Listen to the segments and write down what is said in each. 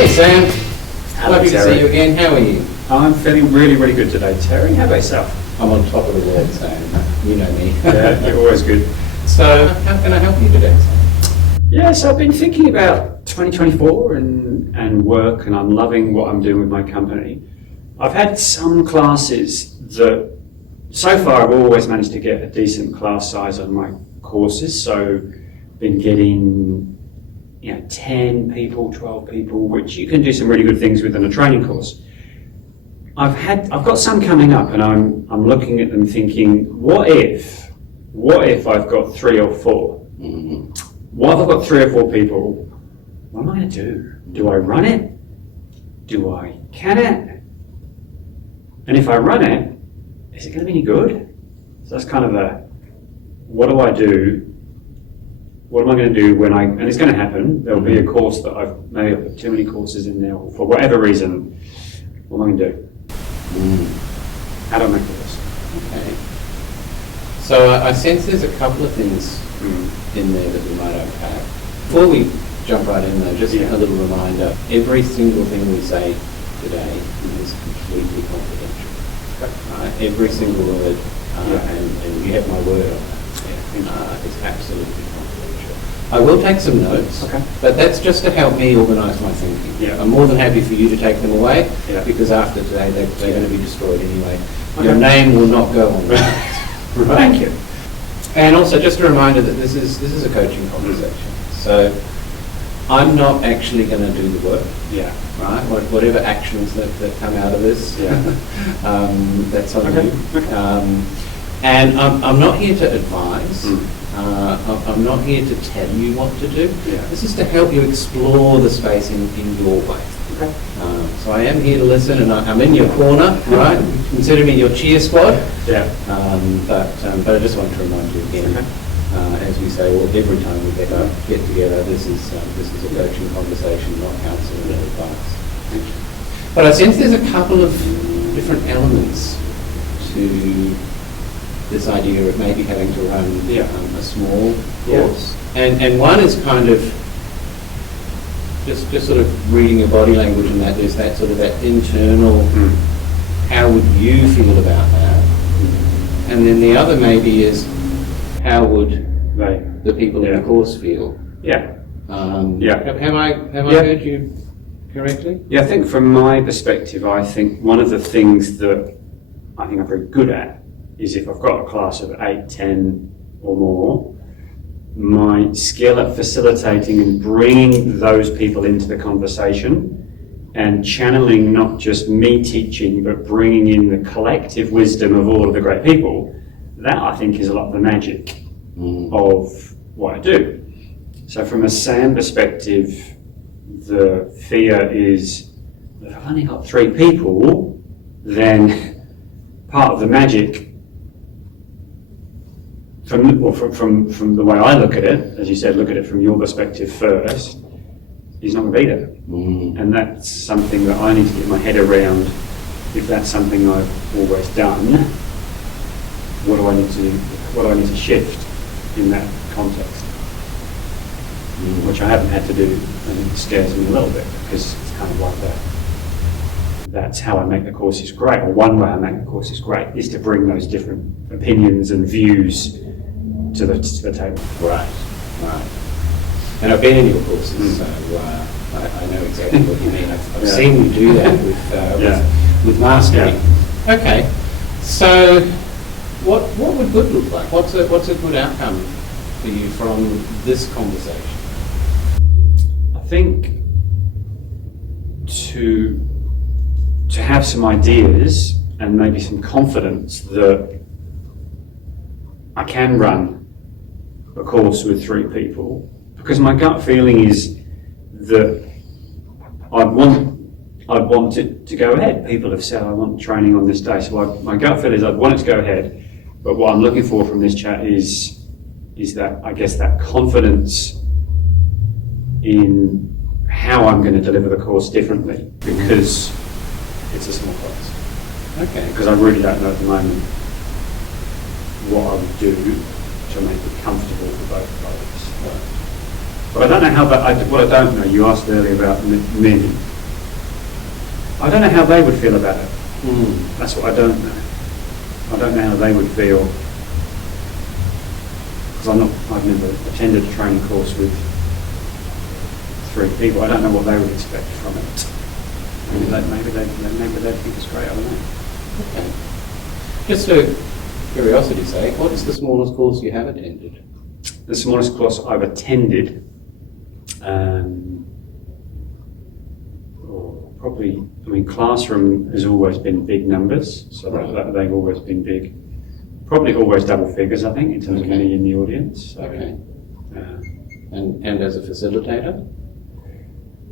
Hey Sam, Hello, lovely to Terry. see you again. How are you? I'm feeling really, really good today, Terry. How about yourself? I'm on top of the world, Sam. You know me. Yeah, you're always good. So, how can I help you today, Sam? Yeah, so I've been thinking about 2024 and work, and I'm loving what I'm doing with my company. I've had some classes that, so far, I've always managed to get a decent class size on my courses. So, been getting 10 people, 12 people, which you can do some really good things with in a training course. I've got some coming up, and I'm looking at them thinking, what if I've got 3 or 4? Mm-hmm. What if I've got 3 or 4 people? What am I going to do? Do I run it? Do I can it? And if I run it, is it going to be any good? So that's kind of what do I do? What am I going to do and it's going to happen, there'll be a course that I've put too many courses in there, or for whatever reason, what am I going to do? How do I make this? Okay. So I sense there's a couple of things in there that we might unpack. Before we jump right in though, just a little reminder, every single thing we say today is completely confidential. Okay. Every single word, and you have my word on that, is absolutely confidential. I will take some notes, but that's just to help me organise my thinking. Yeah. I'm more than happy for you to take them away, because after today they're going to be destroyed anyway. Your name will not go on that. Right. Thank you. And also just a reminder that this is a coaching conversation. So I'm not actually going to do the work. Yeah. Right? Whatever actions that come out of this, that's on you. Okay. And I'm not here to advise. I'm not here to tell you what to do. Yeah. This is to help you explore the space in your way. Okay. So I am here to listen, and I'm in your corner, right? Consider me your cheer squad. Yeah. But I just want to remind you again, as we say, well, every time we get together, this is a coaching conversation, not counselling or advice. Thank you. But I sense there's a couple of different elements to this idea of maybe having to run a small course. And one is kind of just sort of reading your body language, and that there's that sort of that internal, how would you feel about that? And then the other maybe is, how would the people in the course feel? Yeah. Have I heard you correctly? Yeah, I think from my perspective, I think one of the things that I think I'm very good at is if I've got a class of 8, 10 or more, my skill at facilitating and bringing those people into the conversation and channeling not just me teaching, but bringing in the collective wisdom of all of the great people, that I think is a lot of the magic of what I do. So from a SAM perspective, the fear is that if I've only got 3 people, then part of the magic from the way I look at it, as you said, look at it from your perspective first, is not going to be there. And that's something that I need to get my head around. If that's something I've always done, what do I need to shift in that context? Which I haven't had to do, and it scares me a little bit, because it's kind of like that. That's how I make the courses great, or one way I make the courses great, is to bring those different opinions and views to the table. Right. And I've been in your courses, so I know exactly what you mean. I've seen you do that with mastery. Yeah. Okay. So, what would good look like? What's a good outcome for you from this conversation? I think to have some ideas and maybe some confidence that I can run a course with 3 people, because my gut feeling is that I'd want it to go ahead. People have said I want training on this day, so my gut feel is I'd want it to go ahead. But what I'm looking for from this chat is that, I guess, that confidence in how I'm going to deliver the course differently, because it's a small class. Okay. Because I really don't know at the moment what I would do to make it comfortable for both parties. But I don't know how, what I don't know, you asked earlier about me. I don't know how they would feel about it. Mm. That's what I don't know. I don't know how they would feel. Because I've never attended a training course with 3 people. I don't know what they would expect from it. Maybe they think it's great, I don't know. Okay. Just for curiosity's sake, what's the smallest course you have attended? The smallest course I've attended, probably, classroom has always been big numbers, so they've always been big. Probably always double figures, I think, in terms of many in the audience. So, okay. And as a facilitator?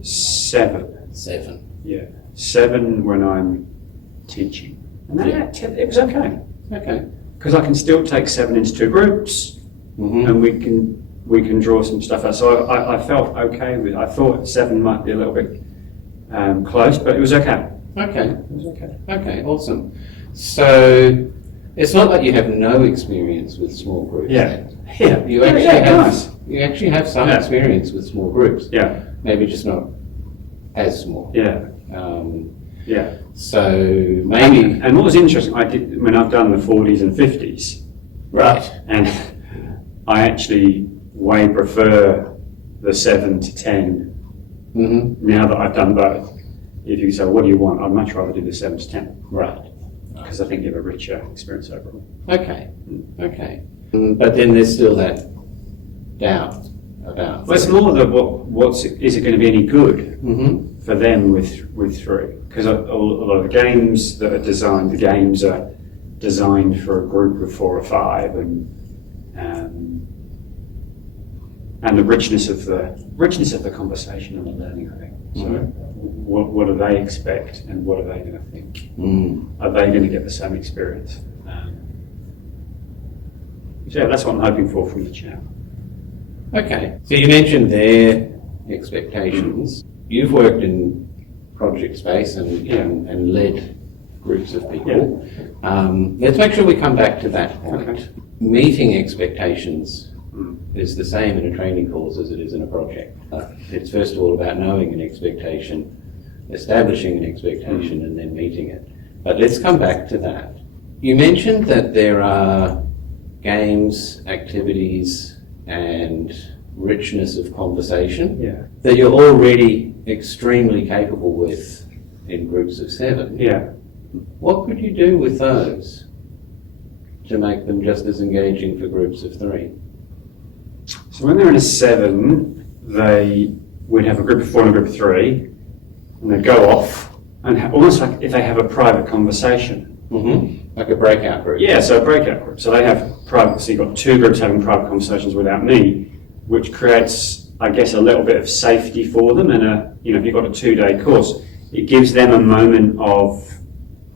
7. 7. Yeah, 7 when I'm teaching. And it was okay. Okay. Because I can still take 7 into 2 groups, and we can draw some stuff out. So I felt okay with. I thought 7 might be a little bit close, but it was okay. Okay. It was okay. Okay. Awesome. So it's not that you have no experience with small groups. Yeah. Then. Yeah. You actually have some experience with small groups. Yeah. Maybe just not as small. Yeah. Yeah. So maybe. And what was interesting, I've done the 40s and 50s. Right. And I actually way prefer the 7 to 10 now that I've done both. If you say, what do you want? I'd much rather do the 7 to 10. Right. Because I think you have a richer experience overall. Okay. Okay. But then there's still that doubt about. Well, it's more the is it going to be any good for them with 3? Because a lot of the games that are designed, the games are designed for a group of 4 or 5, and the richness of the conversation and the learning, I think. So, what do they expect, and what are they going to think? Are they going to get the same experience? So that's what I'm hoping for from the chat. Okay. So you mentioned their expectations. You've worked in project space and led groups of people. Let's make sure we come back to that point. Okay. Meeting expectations is the same in a training course as it is in a project. It's first of all about knowing an expectation, establishing an expectation, and then meeting it. But let's come back to that. You mentioned that there are games, activities, and richness of conversation that you're already extremely capable with in groups of 7. Yeah. What could you do with those to make them just as engaging for groups of 3? So when they're in a 7, we'd have a group of 4 and a group of 3, and they'd go off, and almost like if they have a private conversation. Like a breakout group. Yeah, so a breakout group. So they have private. So you've got 2 groups having private conversations without me, which creates, I guess, a little bit of safety for them. And if you've got a 2-day course, it gives them a moment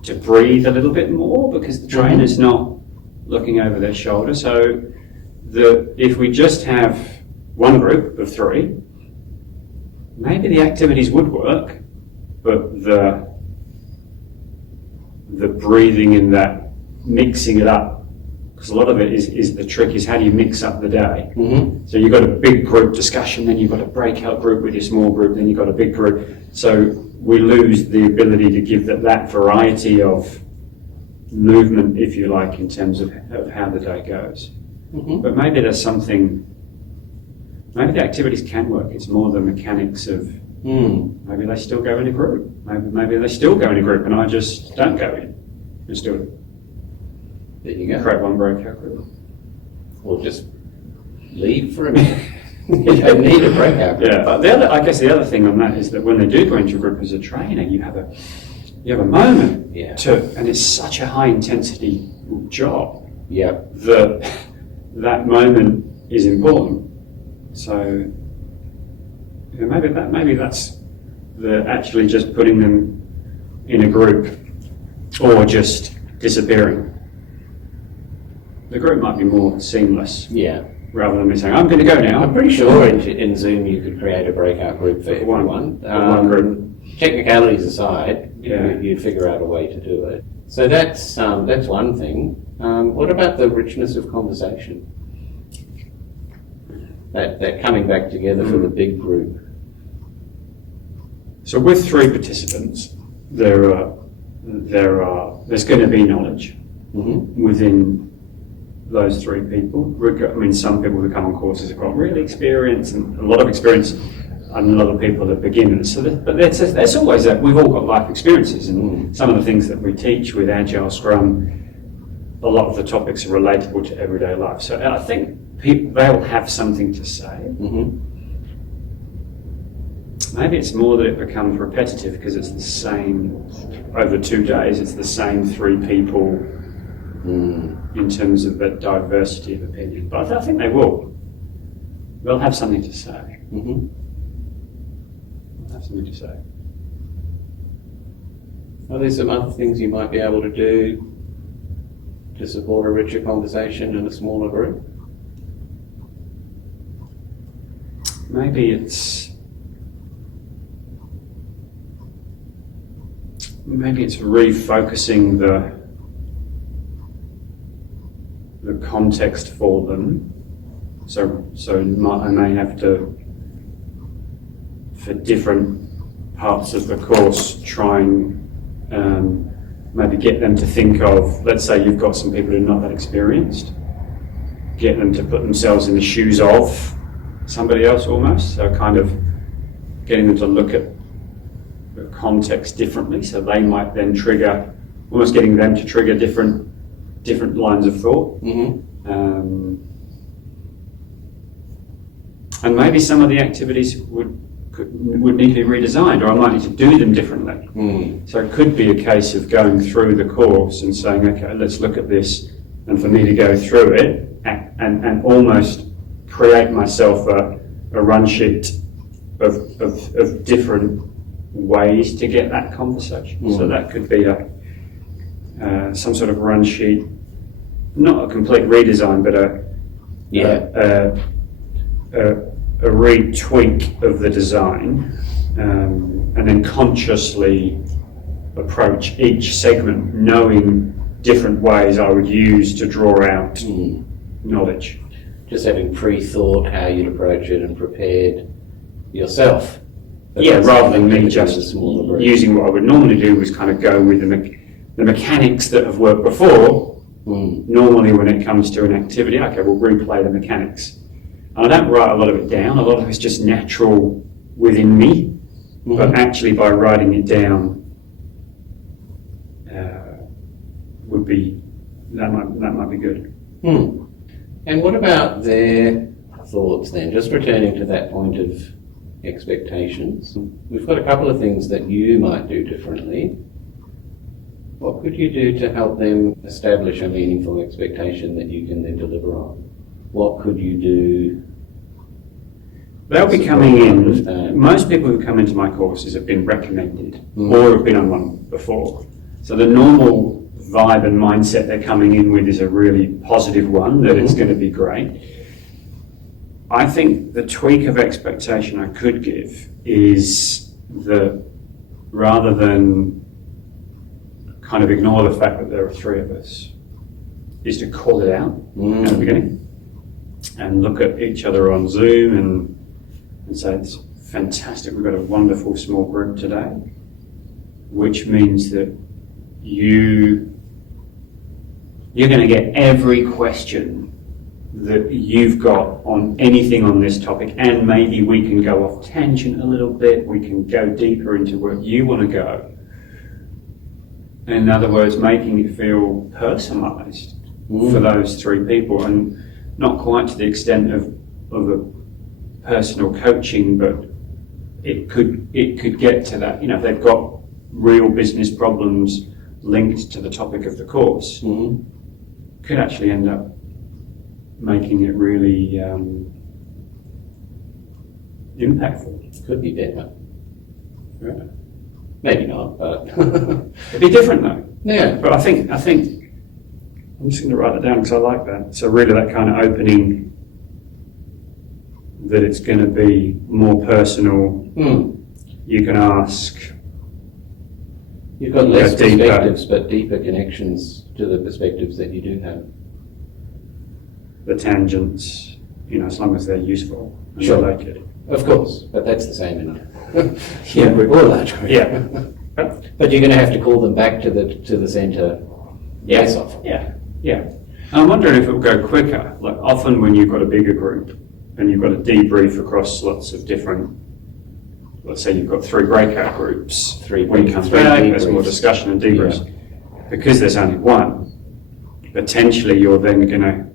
to breathe a little bit more because the trainer's not looking over their shoulder. So if we just have one group of 3, maybe the activities would work, but the breathing and that mixing it up, because a lot of it is the trick is how do you mix up the day. So you've got a big group discussion, then you've got a breakout group with your small group, then you've got a big group. So we lose the ability to give that variety of movement, if you like, in terms of how the day goes. But maybe there's something, maybe the activities can work. It's more the mechanics of maybe they still go in a group. Maybe they still go in a group and I just don't go in. Just do it. There you go. Create one breakout group. Or just leave for a minute. You don't need a breakout group. Yeah, but I guess the other thing on that is that when they do go into a group as a trainer, you have a moment and it's such a high intensity job. That moment is important. So maybe that's actually just putting them in a group or just disappearing. The group might be more seamless. Yeah. Rather than me saying, I'm going to go now. I'm pretty sure in Zoom you could create a breakout group for everyone. One group. Technicalities aside, you'd figure out a way to do it. So that's one thing. What about the richness of conversation? That coming back together for the big group. So with 3 participants, there's going to be knowledge within those three people. I mean, some people who come on courses have got real experience and a lot of experience, and a lot of people are beginners. So but that's always that. We've all got life experiences, and some of the things that we teach with Agile Scrum, a lot of the topics are relatable to everyday life. So I think they'll have something to say. Maybe it's more that it becomes repetitive because it's the same over 2 days. It's the same three people in terms of the diversity of opinion. But I think they will. They'll have something to say. They'll have something to say. Are there some other things you might be able to do to support a richer conversation in a smaller group? Maybe it's refocusing the context for them. So I may have to, for different parts of the course, try and maybe get them to think of, let's say you've got some people who are not that experienced, get them to put themselves in the shoes of somebody else almost, so kind of getting them to look at the context differently, so they might then trigger, almost getting them to trigger different lines of thought. And maybe some of the activities would need to be redesigned, or I might need to do them differently. So it could be a case of going through the course and saying, okay, let's look at this, and for me to go through it and almost create myself a run sheet of different ways to get that conversation. So that could be some sort of run sheet, not a complete redesign, but a retweak of the design, and then consciously approach each segment, knowing different ways I would use to draw out knowledge. Just having pre-thought how you'd approach it and prepared yourself. Rather than me just using what I would normally do, was kind of go with the mechanics that have worked before. Normally when it comes to an activity, okay, we'll replay the mechanics. And I don't write a lot of it down, a lot of it's just natural within me, but actually by writing it down that might be good. And what about their thoughts then? Just returning to that point of expectations. We've got a couple of things that you might do differently. What could you do to help them establish a meaningful expectation that you can then deliver on? What could you do? They'll be coming in, most people who come into my courses have been recommended or have been on one before. So the normal vibe and mindset they're coming in with is a really positive one, that it's going to be great. I think the tweak of expectation I could give is that rather than kind of ignore the fact that there are three of us, is to call it out at the beginning and look at each other on Zoom and say, it's fantastic, we've got a wonderful small group today, which means that you're going to get every question that you've got on anything on this topic, and maybe we can go off tangent a little bit, we can go deeper into where you want to go. In other words, making it feel personalised for those three people, and not quite to the extent of a personal coaching, but it could get to that. You know, if they've got real business problems linked to the topic of the course, could actually end up making it really impactful. Could be better. Right. Maybe not, but it'd be different though. Yeah. But I think I'm just going to write it down because I like that. So really, that kind of opening, that it's going to be more personal. You can ask. You've got less perspectives, but deeper connections to the perspectives that you do have. The tangents, as long as they're useful and Sure. related. Of course, but that's the same in a group or a large group. Yeah. But you're going to have to call them back to the centre less often. Yeah. I'm wondering if it will go quicker. Like often when you've got a bigger group and you've got to debrief across lots of different, let's say you've got 3 breakout groups, when you come back, there's more discussion and debriefs. Yeah. Because there's only one, potentially you're then going to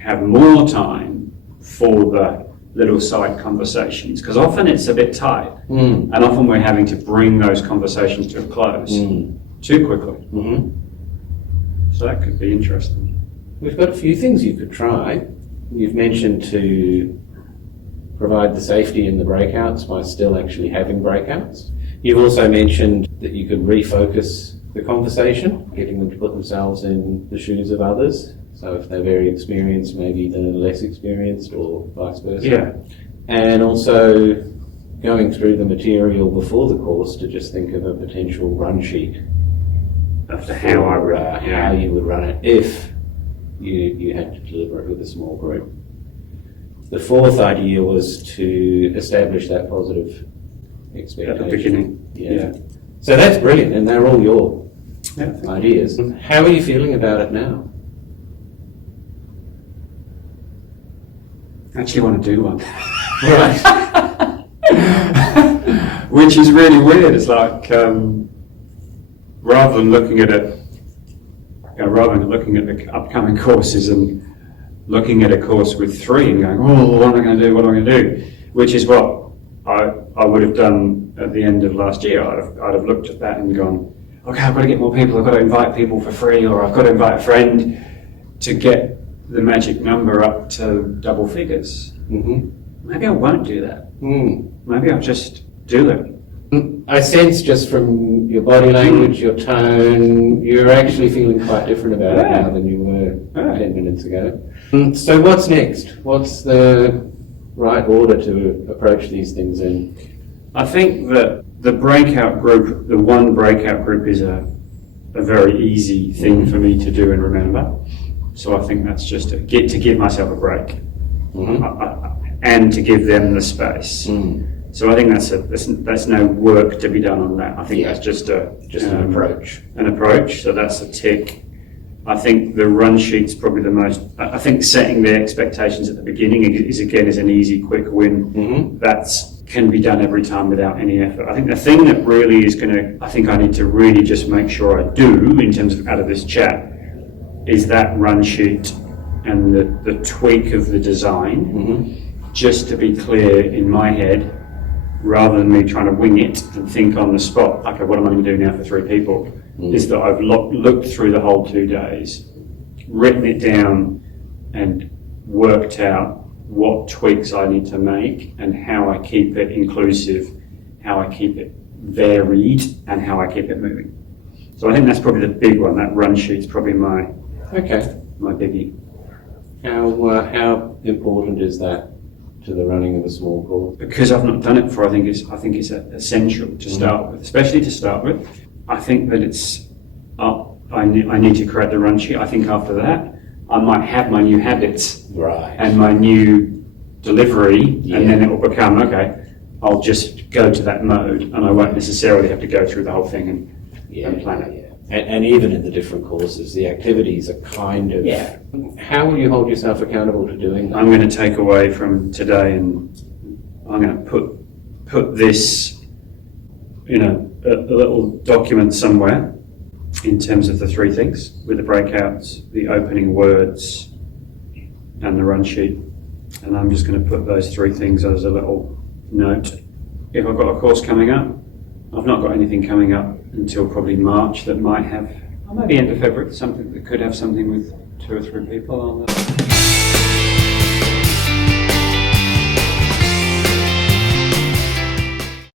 have more time for the little side conversations, because often it's a bit tight, and often we're having to bring those conversations to a close too quickly. So that could be interesting. We've got a few things you could try. You've mentioned to provide the safety in the breakouts by still actually having breakouts. You've also mentioned that you could refocus the conversation, getting them to put themselves in the shoes of others. So if they're very experienced, maybe they're less experienced, or vice versa. Yeah. And also going through the material before the course to just think of a potential run sheet as to how you would run it if you had to deliver it with a small group. The fourth idea was to establish that positive expectation. At the beginning. Yeah. So that's brilliant, and they're all your ideas. How are you feeling about it now? I actually want to do one. Right. Which is really weird. It's like, rather than looking at it, rather than looking at the upcoming courses and looking at a course with 3 and going, oh, what am I going to do? What am I going to do? Which is what I would have done at the end of last year. I'd have looked at that and gone, okay, I've got to get more people. I've got to invite people for free, or I've got to invite a friend to get the magic number up to double figures. Maybe I won't do that. Maybe I'll just do it. I sense just from your body language, your tone, you're actually feeling quite different about it now than you were 10 minutes ago. So what's next? What's the right order to approach these things in? I think that the breakout group, the one breakout group is a very easy thing for me to do and remember. So I think that's just to give myself a break and to give them the space. So I think that's no work to be done on that. I think that's just an approach. An approach. So that's a tick. I think the run sheet's probably the most. I think setting the expectations at the beginning is an easy, quick win. That's can be done every time without any effort. I think the thing that really is going to. I think I need to really just make sure I do in terms of out of this chat is that run sheet and the tweak of the design. Just to be clear in my head, rather than me trying to wing it and think on the spot, okay, what am I going to do now for 3 people, is that I've looked through the whole 2 days, written it down and worked out what tweaks I need to make and how I keep it inclusive, how I keep it varied, and how I keep it moving. So I think that's probably the big one. That run sheet's probably my biggie. How important is that to the running of a small course? Because I've not done it before, I think it's essential to start with, especially to start with. I think that it's I need to create the run sheet. I think after that I might have my new habits and my new delivery, and then it will become I'll just go to that mode, and I won't necessarily have to go through the whole thing and plan it. And even in the different courses, the activities are kind of... How will you hold yourself accountable to doing that? I'm going to take away from today, and I'm going to put this in a little document somewhere in terms of the 3 things, with the breakouts, the opening words, and the run sheet. And I'm just going to put those 3 things as a little note. If I've got a course coming up, I've not got anything coming up until probably March that might have, or maybe end of February, something that could have something with 2 or 3 people on there.